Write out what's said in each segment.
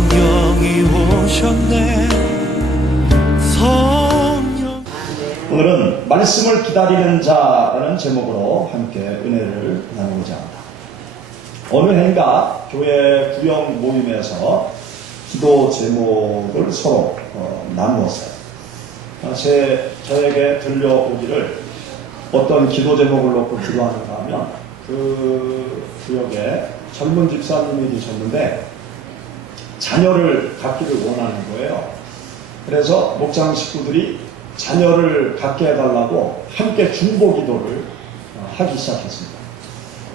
성령이 오셨네. 성령. 오늘은 말씀을 기다리는 자라는 제목으로 함께 은혜를 나누고자 합니다. 어느 해인가 교회 구역 모임에서 기도 제목을 서로 나누었어요. 저에게 들려오기를 어떤 기도 제목을 놓고 기도하는가 하면 그 구역에 젊은 집사님이 계셨는데 자녀를 갖기를 원하는 거예요. 그래서 목장 식구들이 자녀를 갖게 해달라고 함께 중보기도를 하기 시작했습니다.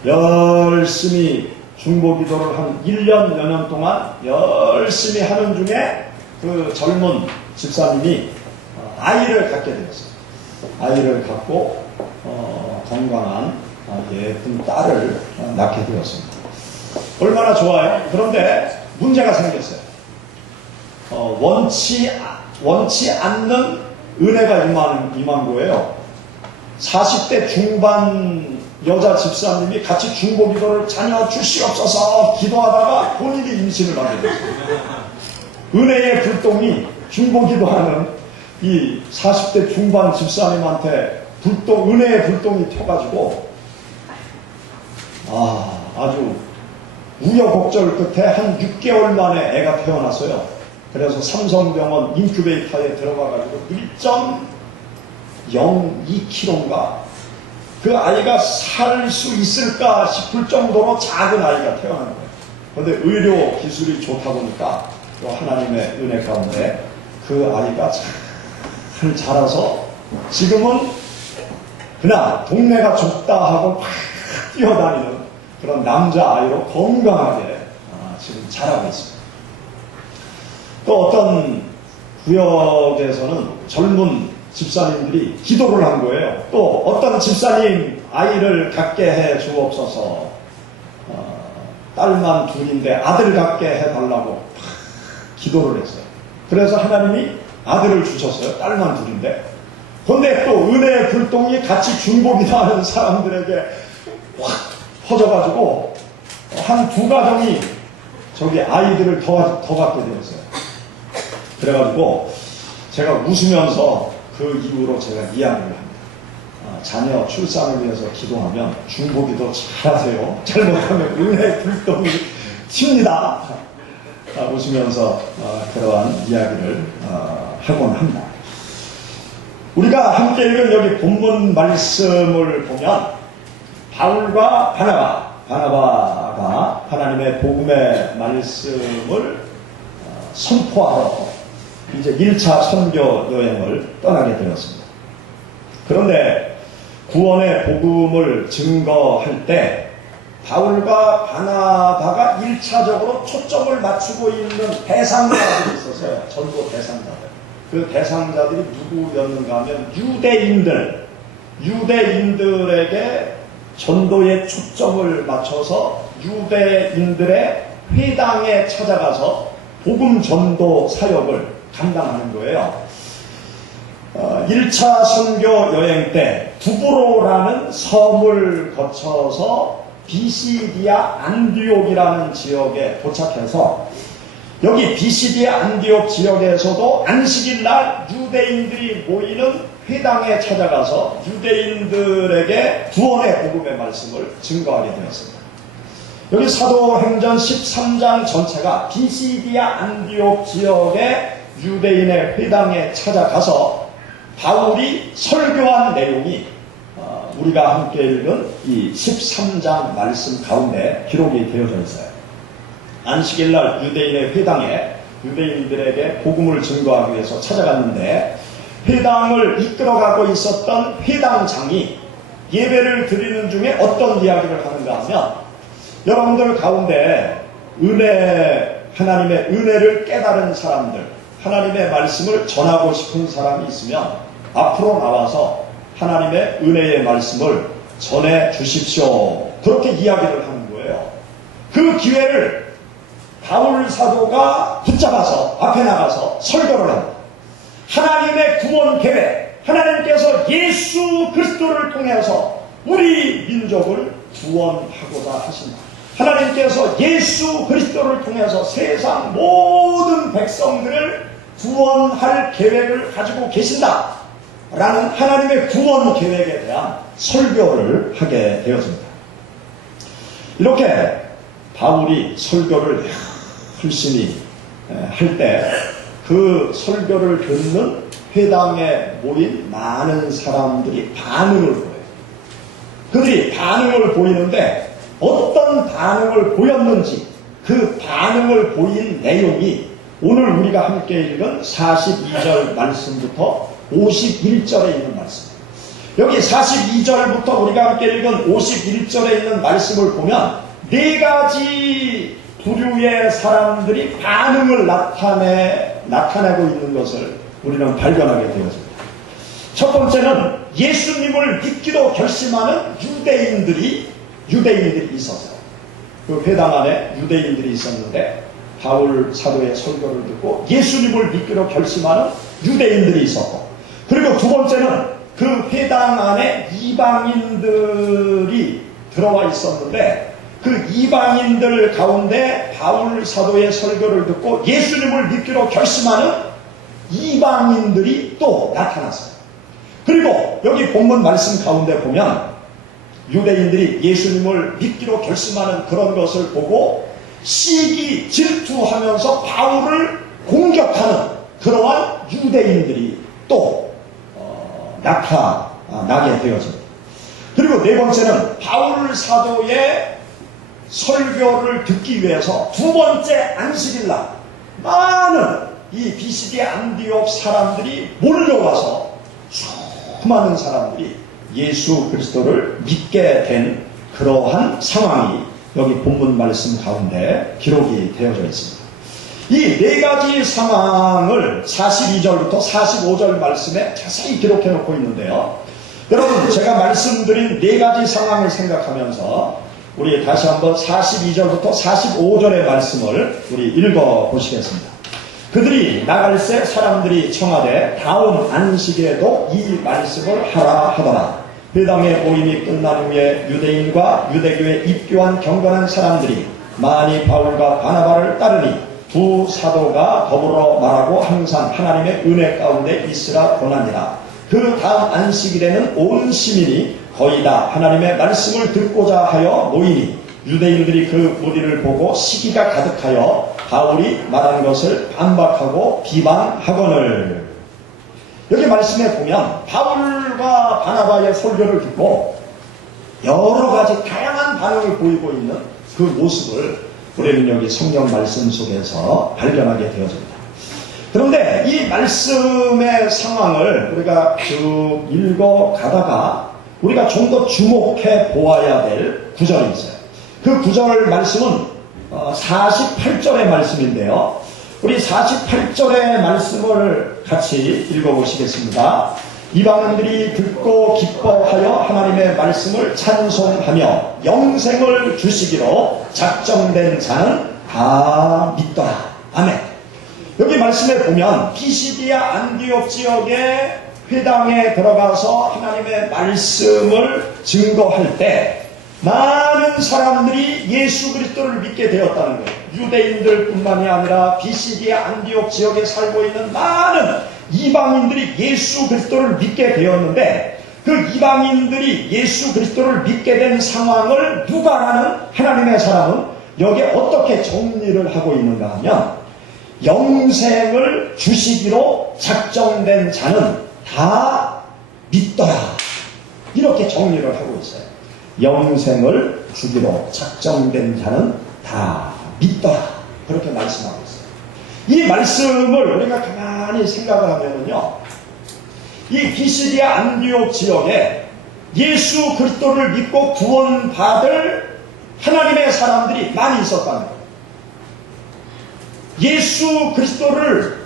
열심히 중보기도를 한 1년, 몇 년 동안 열심히 하는 중에 그 젊은 집사님이 아이를 갖게 되었어요. 아이를 갖고 건강한 예쁜 딸을 낳게 되었습니다. 얼마나 좋아요? 그런데 문제가 생겼어요. 원치 않는 은혜가 임한 거예요. 40대 중반 여자 집사님이 같이 중보기도를 자녀 주시옵소서 기도하다가 본인이 임신을 하게 됐어요. 은혜의 불똥이 중보기도하는 이 40대 중반 집사님한테 은혜의 불똥이 튀어가지고 아주 우여곡절 끝에 한 6개월 만에 애가 태어났어요. 그래서 삼성병원 인큐베이터에 들어가가지고 1.02kg인가 그 아이가 살 수 있을까 싶을 정도로 작은 아이가 태어난 거예요. 그런데 의료 기술이 좋다 보니까 또 하나님의 은혜 가운데 그 아이가 잘 자라서 지금은 그냥 동네가 좁다 하고 막 뛰어다니는 그런 남자아이로 건강하게 지금 자라고 있습니다. 또 어떤 구역에서는 젊은 집사님들이 기도를 한 거예요. 또 어떤 집사님 아이를 갖게 해 주옵소서, 딸만 둘인데 아들 갖게 해달라고 기도를 했어요. 그래서 하나님이 아들을 주셨어요. 딸만 둘인데. 그런데 또 은혜의 불똥이 같이 중보기도 하는 사람들에게 확 퍼져가지고 한 두 가정이 저기 아이들을 더 갖게 되었어요. 그래가지고 제가 웃으면서 그 이후로 제가 이야기를 합니다. 자녀 출산을 위해서 기도하면 중보기도 잘하세요. 잘못하면 은혜의 불똥이 튑니다. 웃으면서 그러한 이야기를 하곤 합니다. 우리가 함께 읽은 여기 본문 말씀을 보면 바울과 바나바가 하나님의 복음의 말씀을 선포하러 이제 1차 선교 여행을 떠나게 되었습니다. 그런데 구원의 복음을 증거할 때 바울과 바나바가 1차적으로 초점을 맞추고 있는 대상자들이 있었어요. 전도 대상자들. 그 대상자들이 누구였는가 하면 유대인들에게 전도의 초점을 맞춰서 유대인들의 회당에 찾아가서 복음 전도 사역을 감당하는 거예요. 1차 선교 여행 때 두브로라는 섬을 거쳐서 비시디아 안디옥이라는 지역에 도착해서 여기 비시디아 안디옥 지역에서도 안식일 날 유대인들이 모이는 회당에 찾아가서 유대인들에게 구원의 복음의 말씀을 증거하게 되었습니다. 여기 사도행전 13장 전체가 비시디아 안디옥 지역의 유대인의 회당에 찾아가서 바울이 설교한 내용이 우리가 함께 읽은 이 13장 말씀 가운데 기록이 되어져 있어요. 안식일날 유대인의 회당에 유대인들에게 복음을 증거하기 위해서 찾아갔는데 회당을 이끌어가고 있었던 회당장이 예배를 드리는 중에 어떤 이야기를 하는가 하면 여러분들 가운데 하나님의 은혜를 깨달은 사람들, 하나님의 말씀을 전하고 싶은 사람이 있으면 앞으로 나와서 하나님의 은혜의 말씀을 전해 주십시오. 그렇게 이야기를 하는 거예요. 그 기회를 바울 사도가 붙잡아서 앞에 나가서 설교를 합니다. 하나님의 구원 계획, 하나님께서 예수 그리스도를 통해서 우리 민족을 구원하고자 하신다. 하나님께서 예수 그리스도를 통해서 세상 모든 백성들을 구원할 계획을 가지고 계신다 라는 하나님의 구원 계획에 대한 설교를 하게 되었습니다. 이렇게 바울이 설교를 열심히 할 때 그 설교를 듣는 회당에 모인 많은 사람들이 반응을 보여요. 그들이 반응을 보이는데 어떤 반응을 보였는지 그 반응을 보인 내용이 오늘 우리가 함께 읽은 42절 말씀부터 51절에 있는 말씀. 여기 42절부터 우리가 함께 읽은 51절에 있는 말씀을 보면 네 가지 부류의 사람들이 반응을 나타내고 있는 것을 우리는 발견하게 되었습니다. 첫 번째는 예수님을 믿기로 결심하는 유대인들이 있었어요. 그 회당 안에 유대인들이 있었는데 바울 사도의 설교를 듣고 예수님을 믿기로 결심하는 유대인들이 있었고, 그리고 두 번째는 그 회당 안에 이방인들이 들어와 있었는데 그 이방인들 가운데 바울 사도의 설교를 듣고 예수님을 믿기로 결심하는 이방인들이 또 나타났어요. 그리고 여기 본문 말씀 가운데 보면 유대인들이 예수님을 믿기로 결심하는 그런 것을 보고 시기 질투하면서 바울을 공격하는 그러한 유대인들이 또 나타나게 되었습니다. 그리고 네 번째는 바울 사도의 설교를 듣기 위해서 두 번째 안식일날 많은 이 비시디 안디옥 사람들이 몰려와서 수많은 사람들이 예수 그리스도를 믿게 된 그러한 상황이 여기 본문 말씀 가운데 기록이 되어져 있습니다. 이 네 가지 상황을 42절부터 45절 말씀에 자세히 기록해 놓고 있는데요. 여러분, 제가 말씀드린 네 가지 상황을 생각하면서 우리 다시 한번 42절부터 45절의 말씀을 우리 읽어 보시겠습니다. 그들이 나갈새 사람들이 청하되 다음 안식에도 이 말씀을 하라 하더라. 회당의 모임이 끝난 후에 유대인과 유대교에 입교한 경건한 사람들이 많이 바울과 바나바를 따르니 두 사도가 더불어 말하고 항상 하나님의 은혜 가운데 있으라 권하니라. 그 다음 안식일에는 온 시민이 거의 다 하나님의 말씀을 듣고자 하여 모이니 유대인들이 그 무리를 보고 시기가 가득하여 바울이 말한 것을 반박하고 비방하거늘. 여기 말씀에 보면 바울과 바나바의 설교를 듣고 여러 가지 다양한 반응을 보이고 있는 그 모습을 우리는 여기 성경 말씀 속에서 발견하게 되어집니다. 그런데 이 말씀의 상황을 우리가 쭉 읽어가다가 우리가 좀 더 주목해 보아야 될 구절이 있어요. 그 구절 말씀은 48절의 말씀인데요. 우리 48절의 말씀을 같이 읽어보시겠습니다. 이방인들이 듣고 기뻐하여 하나님의 말씀을 찬송하며 영생을 주시기로 작정된 자는 다 믿더라. 아멘. 여기 말씀에 보면 피시디아 안디옥 지역의 회당에 들어가서 하나님의 말씀을 증거할 때 많은 사람들이 예수 그리스도를 믿게 되었다는 거예요. 유대인들뿐만이 아니라 비시디아 안디옥 지역에 살고 있는 많은 이방인들이 예수 그리스도를 믿게 되었는데 그 이방인들이 예수 그리스도를 믿게 된 상황을 누가라는 하나님의 사람은 여기에 어떻게 정리를 하고 있는가 하면 영생을 주시기로 작정된 자는 다 믿더라. 이렇게 정리를 하고 있어요. 영생을 주기로 작정된 자는 다 믿더라. 그렇게 말씀하고 있어요. 이 말씀을 우리가 가만히 생각을 하면요, 이 비시디아 안디옥 지역에 예수 그리스도를 믿고 구원받을 하나님의 사람들이 많이 있었다는 거예요. 예수 그리스도를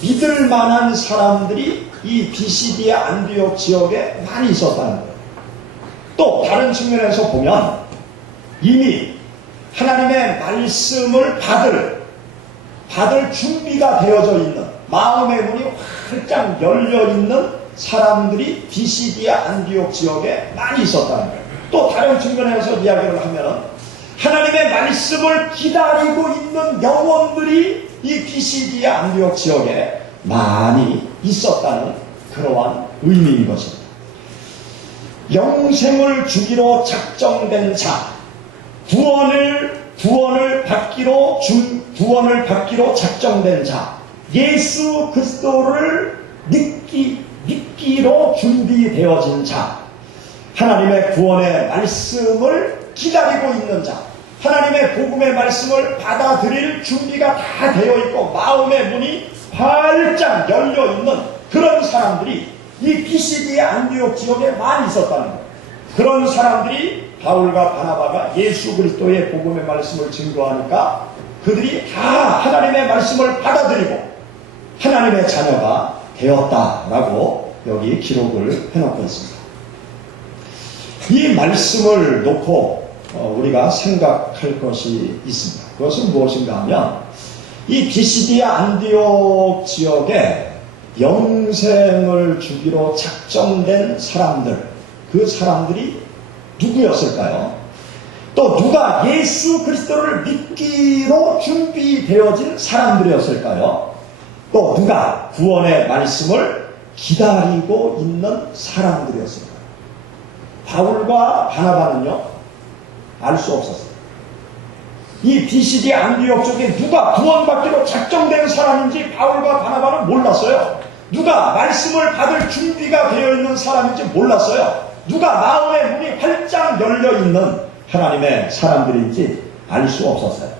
믿을 만한 사람들이 이 비시디아 안디옥 지역에 많이 있었다는 거예요. 또 다른 측면에서 보면 이미 하나님의 말씀을 받을 준비가 되어져 있는, 마음의 문이 활짝 열려 있는 사람들이 비시디아 안디옥 지역에 많이 있었다는 거예요. 또 다른 측면에서 이야기를 하면은 하나님의 말씀을 기다리고 있는 영혼들이 이 비시디아 안디옥 지역에 많이 있었다는 그러한 의미인 것입니다. 영생을 주기로 작정된 자, 구원을 받기로 작정된 자, 예수 그리스도를 믿기로 준비되어진 자, 하나님의 구원의 말씀을 기다리고 있는 자, 하나님의 복음의 말씀을 받아들일 준비가 다 되어 있고 마음의 문이 활짝 열려 있는 그런 사람들이 이 비시디아 안디옥 지역에 많이 있었다는 거예요. 그런 사람들이 바울과 바나바가 예수 그리스도의 복음의 말씀을 증거하니까 그들이 다 하나님의 말씀을 받아들이고 하나님의 자녀가 되었다라고 여기 기록을 해놓고 있습니다. 이 말씀을 놓고 우리가 생각할 것이 있습니다. 그것은 무엇인가 하면 이 비시디아 안디옥 지역에 영생을 주기로 작정된 사람들, 그 사람들이 누구였을까요? 또 누가 예수 그리스도를 믿기로 준비되어진 사람들이었을까요? 또 누가 구원의 말씀을 기다리고 있는 사람들이었을까요? 바울과 바나바는요, 알 수 없었어요. 이 비시디아 안디옥 쪽에 누가 구원받기로 작정된 사람인지 바울과 바나바는 몰랐어요. 누가 말씀을 받을 준비가 되어 있는 사람인지 몰랐어요. 누가 마음의 문이 활짝 열려 있는 하나님의 사람들인지 알 수 없었어요.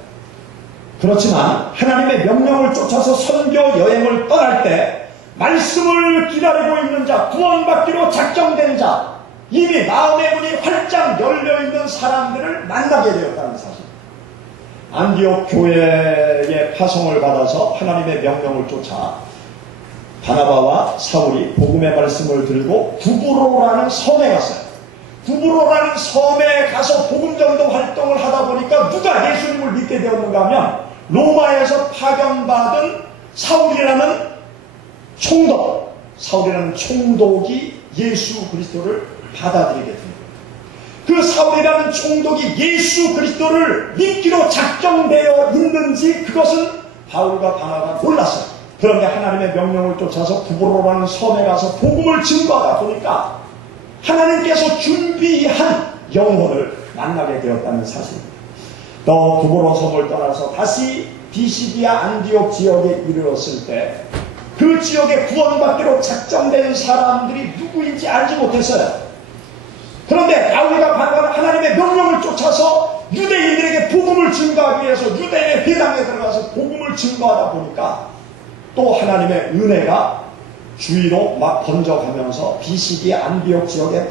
그렇지만 하나님의 명령을 쫓아서 선교 여행을 떠날 때 말씀을 기다리고 있는 자, 구원받기로 작정된 자, 이미 마음의 문이 활짝 열려 있는 사람들을 만나게 되었다는 사실. 안디옥 교회의 파송을 받아서 하나님의 명령을 쫓아 바나바와 사울이 복음의 말씀을 들고 구브로라는 섬에 갔어요. 구브로라는 섬에 가서 복음전도 활동을 하다 보니까 누가 예수님을 믿게 되었는가 하면 로마에서 파견받은 사울이라는 총독이 예수 그리스도를 받아들이게 됩니다. 그 사울이라는 총독이 예수 그리스도를 믿기로 작정되어 있는지 그것은 바울과 바나바가 몰랐어요. 그런데 하나님의 명령을 쫓아서 구브로라는 섬에 가서 복음을 증거하다 보니까 하나님께서 준비한 영혼을 만나게 되었다는 사실입니다. 또 구브로 섬을 떠나서 다시 비시디아 안디옥 지역에 이르렀을 때 그 지역에 구원받기로 작정된 사람들이 누구인지 알지 못했어요. 그런데 바울과 바나바는 하나님의 명령을 쫓아서 유대인들에게 복음을 증거하기 위해서 유대인의 회당에 들어가서 복음을 증거하다 보니까 또 하나님의 은혜가 주위로 막 번져가면서 비시디아 안디옥 지역에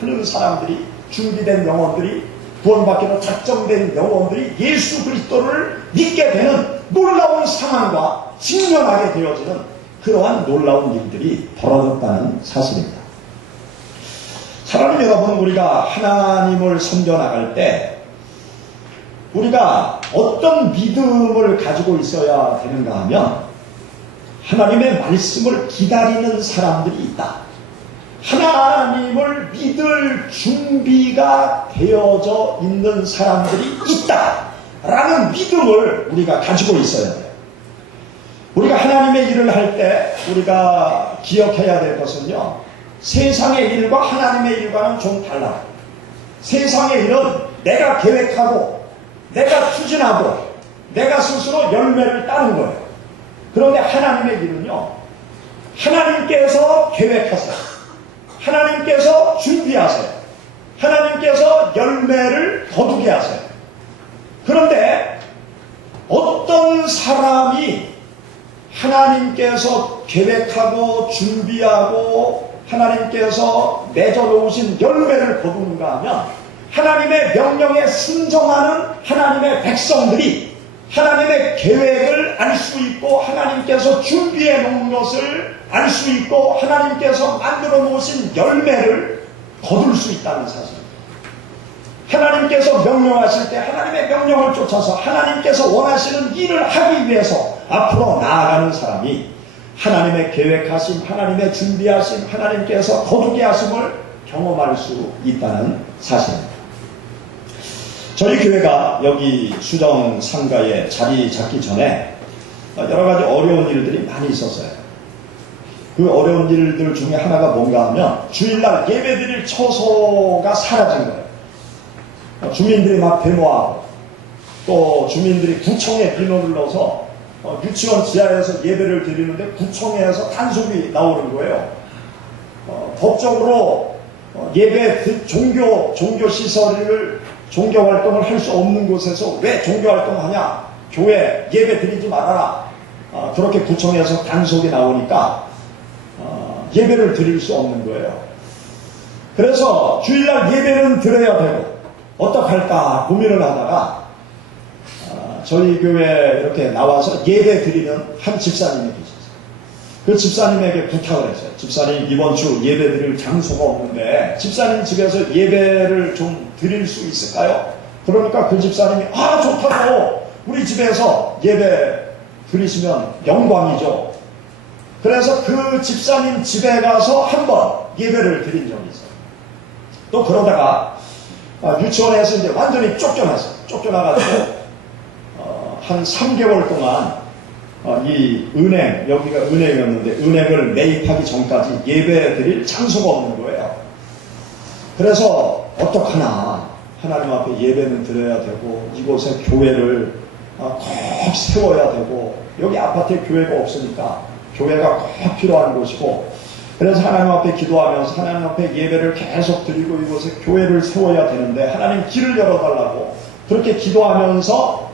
많은 사람들이, 준비된 영혼들이, 구원받기로 작정된 영혼들이 예수 그리스도를 믿게 되는 놀라운 상황과 직면하게 되어지는 그러한 놀라운 일들이 벌어졌다는 사실입니다. 사랑하는 여러분, 우리가 하나님을 섬겨나갈 때 우리가 어떤 믿음을 가지고 있어야 되는가 하면 하나님의 말씀을 기다리는 사람들이 있다. 하나님을 믿을 준비가 되어져 있는 사람들이 있다. 라는 믿음을 우리가 가지고 있어야 돼요. 우리가 하나님의 일을 할 때 우리가 기억해야 될 것은요, 세상의 일과 하나님의 일과는 좀 달라요. 세상의 일은 내가 계획하고 내가 추진하고 내가 스스로 열매를 따는 거예요. 그런데 하나님의 일은요, 하나님께서 계획하세요. 하나님께서 준비하세요. 하나님께서 열매를 거두게 하세요. 그런데 어떤 사람이 하나님께서 계획하고 준비하고 하나님께서 맺어놓으신 열매를 거두는가 하면 하나님의 명령에 순종하는 하나님의 백성들이 하나님의 계획을 알 수 있고 하나님께서 준비해 놓은 것을 알 수 있고 하나님께서 만들어 놓으신 열매를 거둘 수 있다는 사실. 하나님께서 명령하실 때 하나님의 명령을 쫓아서 하나님께서 원하시는 일을 하기 위해서 앞으로 나아가는 사람이 하나님의 계획하심, 하나님의 준비하심, 하나님께서 거두게 하심을 경험할 수 있다는 사실입니다. 저희 교회가 여기 수정 상가에 자리 잡기 전에 여러 가지 어려운 일들이 많이 있었어요. 그 어려운 일들 중에 하나가 뭔가 하면 주일날 예배드릴 처소가 사라진 거예요. 주민들이 막 데모하고 또 주민들이 구청에 비론을 넣어서 유치원 지하에서 예배를 드리는데 구청에서 단속이 나오는 거예요. 법적으로 예배 종교 시설을 종교 활동을 할 수 없는 곳에서 왜 종교 활동하냐? 교회 예배 드리지 말아라. 그렇게 구청에서 단속이 나오니까 예배를 드릴 수 없는 거예요. 그래서 주일날 예배는 드려야 되고 어떡할까 고민을 하다가 저희 교회에 이렇게 나와서 예배 드리는 한 집사님이 계셨어요. 그 집사님에게 부탁을 했어요. 집사님, 이번 주 예배 드릴 장소가 없는데 집사님 집에서 예배를 좀 드릴 수 있을까요? 그러니까 그 집사님이 좋다고 우리 집에서 예배 드리시면 영광이죠. 그래서 그 집사님 집에 가서 한번 예배를 드린 적이 있어요. 또 그러다가 유치원에서 이제 완전히 쫓겨났어요. 쫓겨나가지고 한 3개월 동안 이 은행, 여기가 은행이었는데 은행을 매입하기 전까지 예배 드릴 장소가 없는 거예요. 그래서 어떡하나 하나님 앞에 예배는 드려야 되고 이곳에 교회를 꼭 세워야 되고 여기 아파트에 교회가 없으니까 교회가 꼭 필요한 곳이고 그래서 하나님 앞에 기도하면서 하나님 앞에 예배를 계속 드리고 이곳에 교회를 세워야 되는데 하나님 길을 열어달라고 그렇게 기도하면서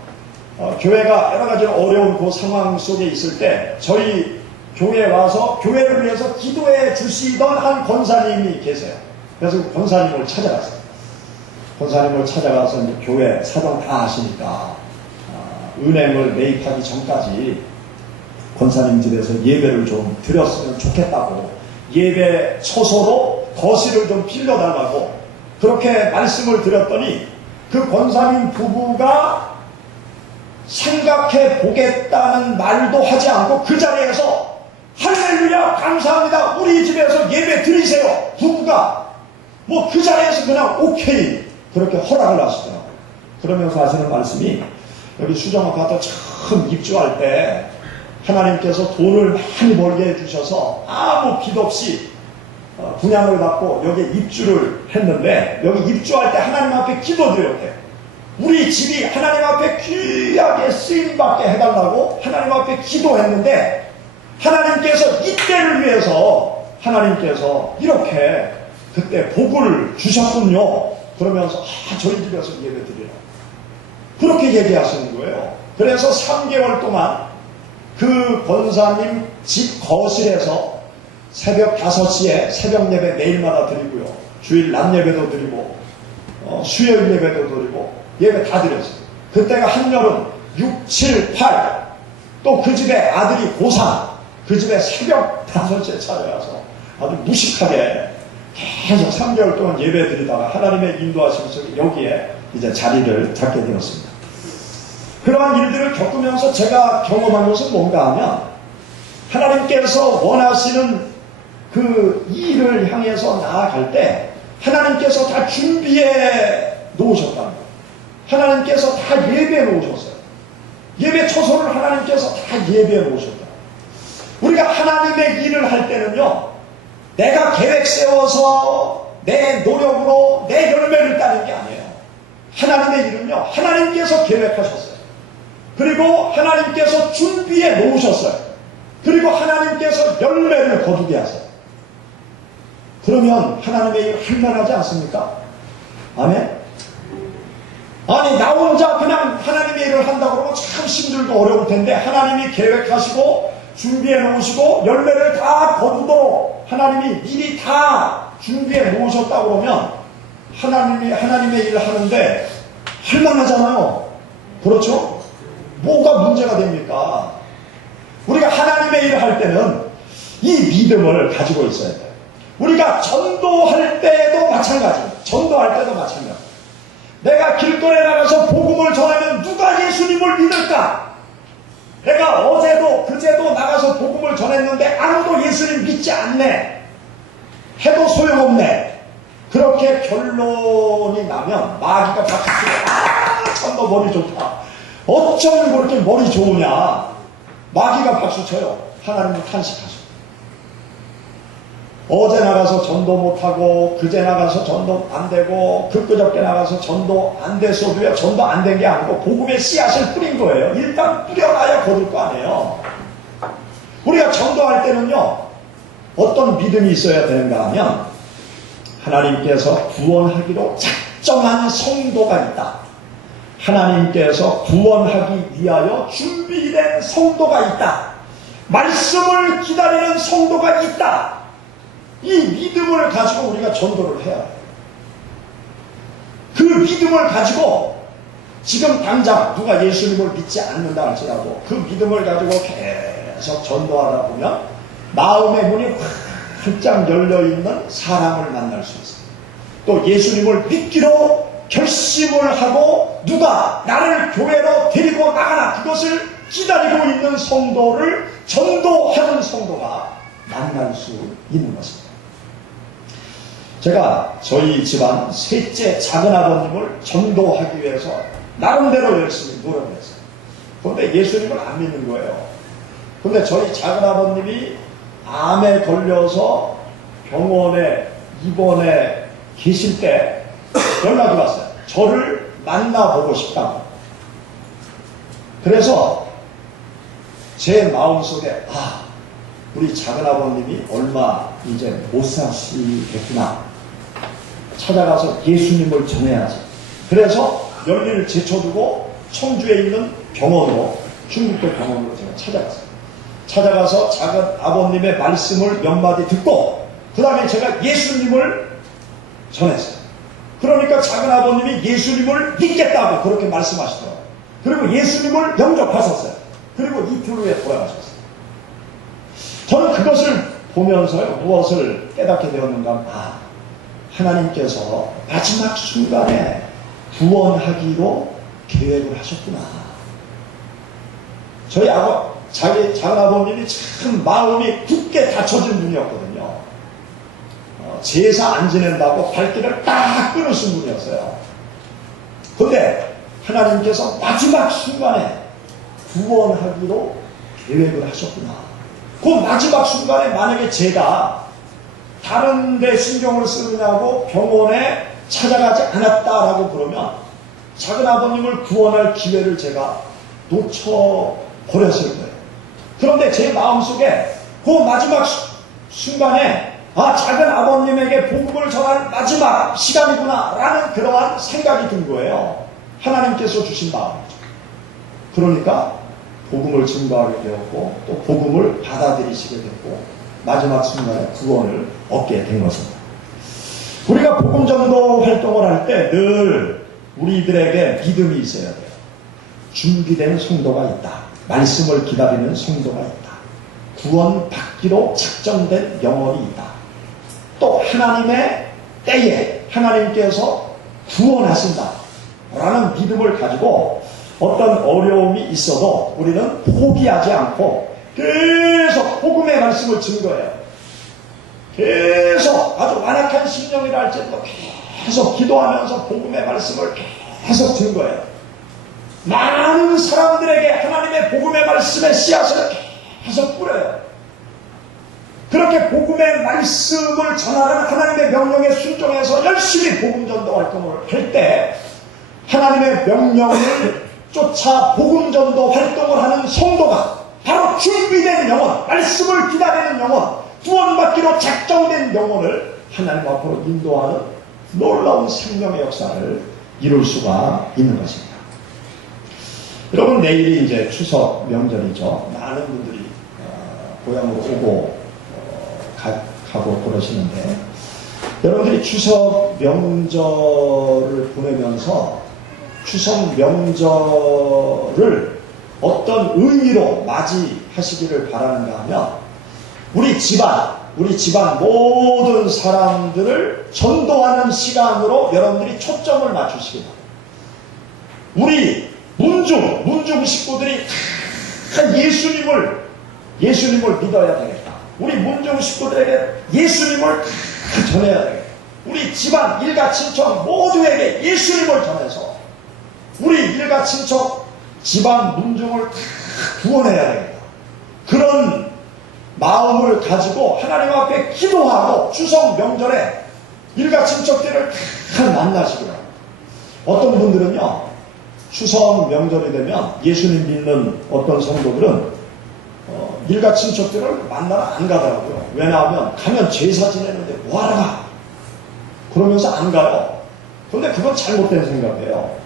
교회가 여러 가지 어려운 그 상황 속에 있을 때 저희 교회에 와서 교회를 위해서 기도해 주시던 한 권사님이 계세요. 그래서 그 권사님을 찾아갔어요. 권사님을 찾아가서 이제 교회 사정 다 하시니까 은행을 매입하기 전까지 권사님 집에서 예배를 좀 드렸으면 좋겠다고 예배 처소로 거실을 좀 빌려달라고 그렇게 말씀을 드렸더니 그 권사님 부부가 생각해 보겠다는 말도 하지 않고 그 자리에서 할렐루야 감사합니다 우리 집에서 예배 드리세요 부부가 뭐 그 자리에서 그냥 오케이 그렇게 허락을 하시더라고요. 그러면서 하시는 말씀이 여기 수정 아파트 처음 입주할 때 하나님께서 돈을 많이 벌게 해주셔서 아무 빚 없이 분양을 받고 여기에 입주를 했는데 여기 입주할 때 하나님 앞에 기도드렸대요. 우리 집이 하나님 앞에 귀하게 쓰임받게 해달라고 하나님 앞에 기도했는데 하나님께서 이때를 위해서 하나님께서 이렇게 그때 복을 주셨군요. 그러면서 저희 집에서 예배 드리라고 그렇게 얘기하시는 거예요. 그래서 3개월 동안 그 권사님 집 거실에서 새벽 5시에 새벽 예배 매일마다 드리고요. 주일 낮 예배도 드리고 수요일 예배도 드리고 예배 다 드렸어요. 그때가 한여름 6, 7, 8 또 그 집에 아들이 고3 그 집에 새벽 5시에 찾아가서 아주 무식하게 계속 3개월 동안 예배 드리다가 하나님의 인도하심 속에 여기에 이제 자리를 잡게 되었습니다. 그러한 일들을 겪으면서 제가 경험한 것은 뭔가 하면 하나님께서 원하시는 그 일을 향해서 나아갈 때 하나님께서 다 준비해 놓으셨다는 거예요. 하나님께서 다 예배해 놓으셨어요. 예배 처소를 하나님께서 다 예배해 놓으셨다. 우리가 하나님의 일을 할 때는요 내가 계획 세워서 내 노력으로 내 열매를 따는 게 아니에요. 하나님의 일은요 하나님께서 계획하셨어요. 그리고 하나님께서 준비해 놓으셨어요. 그리고 하나님께서 열매를 거두게 하세요. 그러면 하나님의 일 할만하지 않습니까? 아멘? 아니 나 혼자 그냥 하나님의 일을 한다고 그러면 참 힘들고 어려울 텐데 하나님이 계획하시고 준비해 놓으시고 열매를 다 거두도록 하나님이 미리 다 준비해 놓으셨다고 그러면 하나님의 일을 하는데 할만하잖아요. 그렇죠? 뭐가 문제가 됩니까? 우리가 하나님의 일을 할 때는 이 믿음을 가지고 있어야 돼요. 우리가 전도할 때도 마찬가지입니다. 전도할 때도 마찬가지. 내가 길거리에 나가서 복음을 전하면 누가 예수님을 믿을까? 내가 어제도 그제도 나가서 복음을 전했는데 아무도 예수님 믿지 않네. 해도 소용없네. 그렇게 결론이 나면 마귀가 박수치고 참 너 머리 좋다. 어쩜 그렇게 머리 좋으냐. 마귀가 박수쳐요. 하나님을 탄식하죠. 어제 나가서 전도 못하고 그제 나가서 전도 안되고 그저께 나가서 전도 안돼서도요. 전도 안 된 게 아니고 복음의 씨앗을 뿌린 거예요. 일단 뿌려놔야 거둘 거 아니에요. 우리가 전도할 때는요. 어떤 믿음이 있어야 되는가 하면 하나님께서 구원하기로 작정한 성도가 있다. 하나님께서 구원하기 위하여 준비된 성도가 있다. 말씀을 기다리는 성도가 있다. 이 믿음을 가지고 우리가 전도를 해야 해요. 그 믿음을 가지고 지금 당장 누가 예수님을 믿지 않는다 할지라도 그 믿음을 가지고 계속 전도하다 보면 마음의 문이 활짝 열려있는 사람을 만날 수 있어요. 또 예수님을 믿기로 결심을 하고 누가 나를 교회로 데리고 나가나 그것을 기다리고 있는 성도를 전도하는 성도가 만날 수 있는 것입니다. 제가 저희 집안 셋째 작은아버님을 전도하기 위해서 나름대로 열심히 노력했어요. 그런데 예수님을 안 믿는 거예요. 그런데 저희 작은아버님이 암에 걸려서 병원에 입원해 계실 때 연락이 왔어요. 저를 만나보고 싶다고. 그래서 제 마음속에 우리 작은아버님이 얼마 이제 못 사시겠구나. 찾아가서 예수님을 전해야지. 그래서 열리를 제쳐두고 청주에 있는 병원으로 충북도 병원으로 제가 찾아갔어요. 찾아가서 작은 아버님의 말씀을 몇 마디 듣고 그 다음에 제가 예수님을 전했어요. 그러니까 작은 아버님이 예수님을 믿겠다고 그렇게 말씀하시더라고요. 그리고 예수님을 영접하셨어요. 그리고 이틀 후에 돌아가셨어요. 저는 그것을 보면서요, 무엇을 깨닫게 되었는가? 하나님께서 마지막 순간에 구원하기로 계획을 하셨구나. 저희 자기 작은 아버님이 참 마음이 굳게 닫혀진 분이었거든요. 제사 안 지낸다고 발길을 딱 끊으신 분이었어요. 그런데 하나님께서 마지막 순간에 구원하기로 계획을 하셨구나. 그 마지막 순간에 만약에 제가 다른 데 신경을 쓰느냐고 병원에 찾아가지 않았다라고 그러면 작은 아버님을 구원할 기회를 제가 놓쳐버렸을 거예요. 그런데 제 마음속에 그 마지막 순간에 작은 아버님에게 복음을 전할 마지막 시간이구나 라는 그러한 생각이 든 거예요. 하나님께서 주신 마음이죠. 그러니까 복음을 증거하게 되었고 또 복음을 받아들이시게 됐고 마지막 순간에 구원을 얻게 된 것입니다. 우리가 복음 전도 활동을 할 때 늘 우리들에게 믿음이 있어야 돼요. 준비된 성도가 있다. 말씀을 기다리는 성도가 있다. 구원 받기로 작정된 영혼이 있다. 또 하나님의 때에 하나님께서 구원하신다 라는 믿음을 가지고 어떤 어려움이 있어도 우리는 포기하지 않고 계속 복음의 말씀을 증거해요. 계속 아주 완악한 심령이라 할지라도 계속 기도하면서 복음의 말씀을 계속 증거해요. 많은 사람들에게 하나님의 복음의 말씀의 씨앗을 계속 뿌려요. 그렇게 복음의 말씀을 전하는 하나님의 명령에 순종해서 열심히 복음 전도 활동을 할 때 하나님의 명령을 쫓아 복음 전도 활동을 하는 성도가 바로 준비된 영혼, 말씀을 기다리는 영혼, 구원받기로 작정된 영혼을 하나님 앞으로 인도하는 놀라운 생명의 역사를 이룰 수가 있는 것입니다. 여러분, 내일이 이제 추석 명절이죠. 많은 분들이 고향으로 오고 가고 그러시는데 여러분들이 추석 명절을 보내면서 추석 명절을 어떤 의미로 맞이하시기를 바라는가 하면 우리 집안 모든 사람들을 전도하는 시간으로 여러분들이 초점을 맞추시기 바랍니다. 우리 문중 식구들이 다 예수님을 믿어야 되겠다. 우리 문종 식구들에게 예수님을 다 전해야 되겠다. 우리 집안, 일가, 친척 모두에게 예수님을 전해서 우리 일가, 친척, 집안, 문종을 다 구원해야 되겠다. 그런 마음을 가지고 하나님 앞에 기도하고 추석 명절에 일가, 친척들을 다 만나시기 바랍니다. 어떤 분들은요, 추석 명절이 되면 예수님 믿는 어떤 성도들은 일가 친척들을 만나러 안 가더라고요. 왜냐하면 가면 제사 지내는데 뭐하러 가? 그러면서 안 가요. 그런데 그건 잘못된 생각이에요.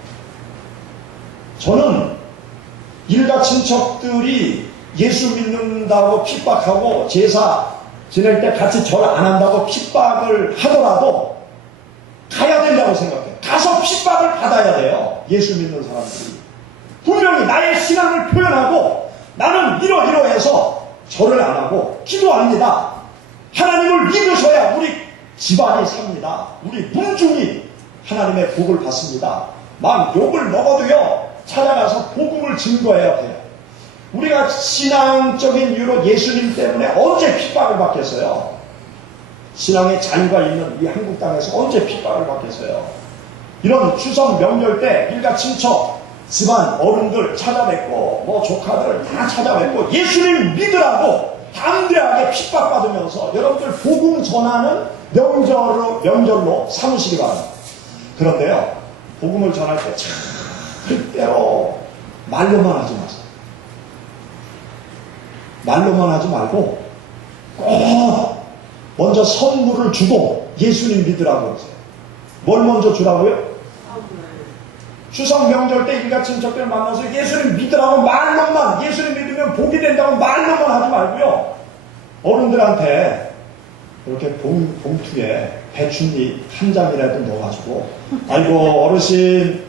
저는 일가 친척들이 예수 믿는다고 핍박하고 제사 지낼 때 같이 절 안 한다고 핍박을 하더라도 가야 된다고 생각해요. 가서 핍박을 받아야 돼요. 예수 믿는 사람들이. 분명히 나의 신앙을 표현하고 나는 이러이러해서 절을 안 하고 기도합니다. 하나님을 믿으셔야 우리 집안이 삽니다. 우리 문중이 하나님의 복을 받습니다. 막 욕을 먹어도요, 찾아가서 복음을 증거해야 돼요. 우리가 신앙적인 이유로 예수님 때문에 언제 핍박을 받겠어요? 신앙의 자유가 있는 이 한국 땅에서 언제 핍박을 받겠어요? 이런 추석 명절 때 일가 친척, 집안 어른들 찾아뵙고 뭐 조카들 다 찾아뵙고 예수님 믿으라고 담대하게 핍박받으면서 여러분들 복음 전하는 명절로 삼으시기 바랍니다. 그런데요, 복음을 전할 때 절대로 말로만 하지 마세요. 말로만 하지 말고 꼭 먼저 선물을 주고 예수님 믿으라고 하세요. 뭘 먼저 주라고요? 추석 명절 때 일가 친척들 만나서 예수님 믿으라고 말로만, 예수님 믿으면 복이 된다고 말로만 하지 말고요, 어른들한테 이렇게 봉투에 배춧잎 한 장이라도 넣어가지고, 아이고 어르신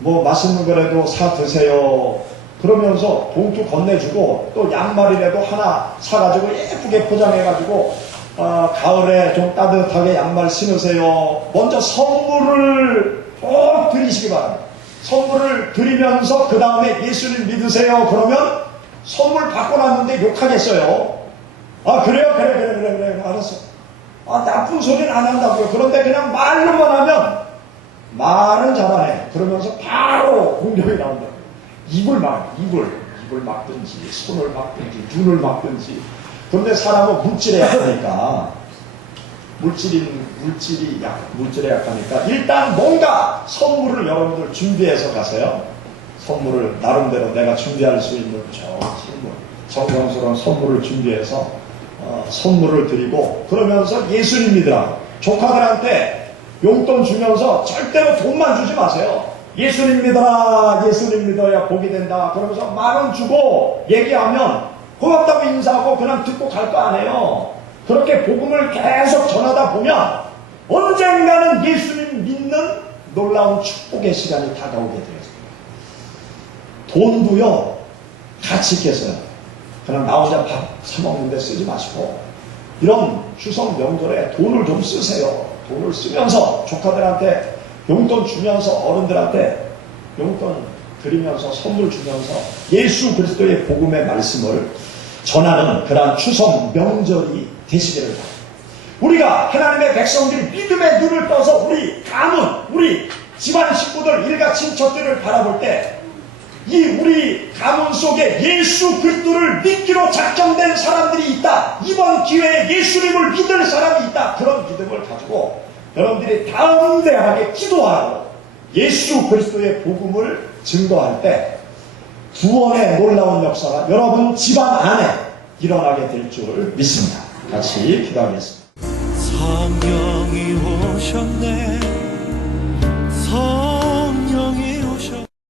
뭐 맛있는 거라도 사 드세요 그러면서 봉투 건네주고, 또 양말이라도 하나 사가지고 예쁘게 포장해가지고 가을에 좀 따뜻하게 양말 신으세요. 먼저 선물을 꼭 드리시기 바랍니다. 선물을 드리면서 그 다음에 예수님 믿으세요 그러면 선물 받고 났는데 욕하겠어요? 아 그래요? 그래 알았어. 아 나쁜 소리는 안 한다고요. 그런데 그냥 말로만 하면 말은 잘하네 그러면서 바로 공격이 나온다. 입을 막든지 손을 막든지 눈을 막든지. 그런데 사람은 물질에 약하니까 물질에 약하니까 일단 뭔가 선물을 여러분들 준비해서 가세요. 선물을 나름대로 내가 준비할 수 있는 선물, 정성스러운 선물을 준비해서 선물을 드리고, 그러면서 예수님 믿으라. 조카들한테 용돈 주면서 절대로 돈만 주지 마세요. 예수님 믿어라, 예수님 믿어야 복이 된다 그러면서 10,000원 주고 얘기하면 고맙다고 인사하고 그냥 듣고 갈 거 아니에요. 그렇게 복음을 계속 전하다 보면 언젠가는 예수님 믿는 놀라운 축복의 시간이 다가오게 되었습니다. 돈도요, 가치 있게 써요. 그냥 나 혼자 밥 사먹는데 쓰지 마시고 이런 추석 명절에 돈을 좀 쓰세요. 돈을 쓰면서 조카들한테 용돈 주면서, 어른들한테 용돈 드리면서, 선물 주면서 예수 그리스도의 복음의 말씀을 전하는 그러한 추석 명절이 되시기를 바랍니다. 우리가 하나님의 백성들이 믿음의 눈을 떠서 우리 가문, 우리 집안 식구들, 일가 친척들을 바라볼 때 이 우리 가문 속에 예수 그리스도를 믿기로 작정된 사람들이 있다. 이번 기회에 예수님을 믿을 사람이 있다. 그런 믿음을 가지고 여러분들이 담대하게 기도하고 예수 그리스도의 복음을 증거할 때 구원의 놀라운 역사가 여러분 집안 안에 일어나게 될 줄 믿습니다. 같이 기도하겠습니다. 성령이 오셨네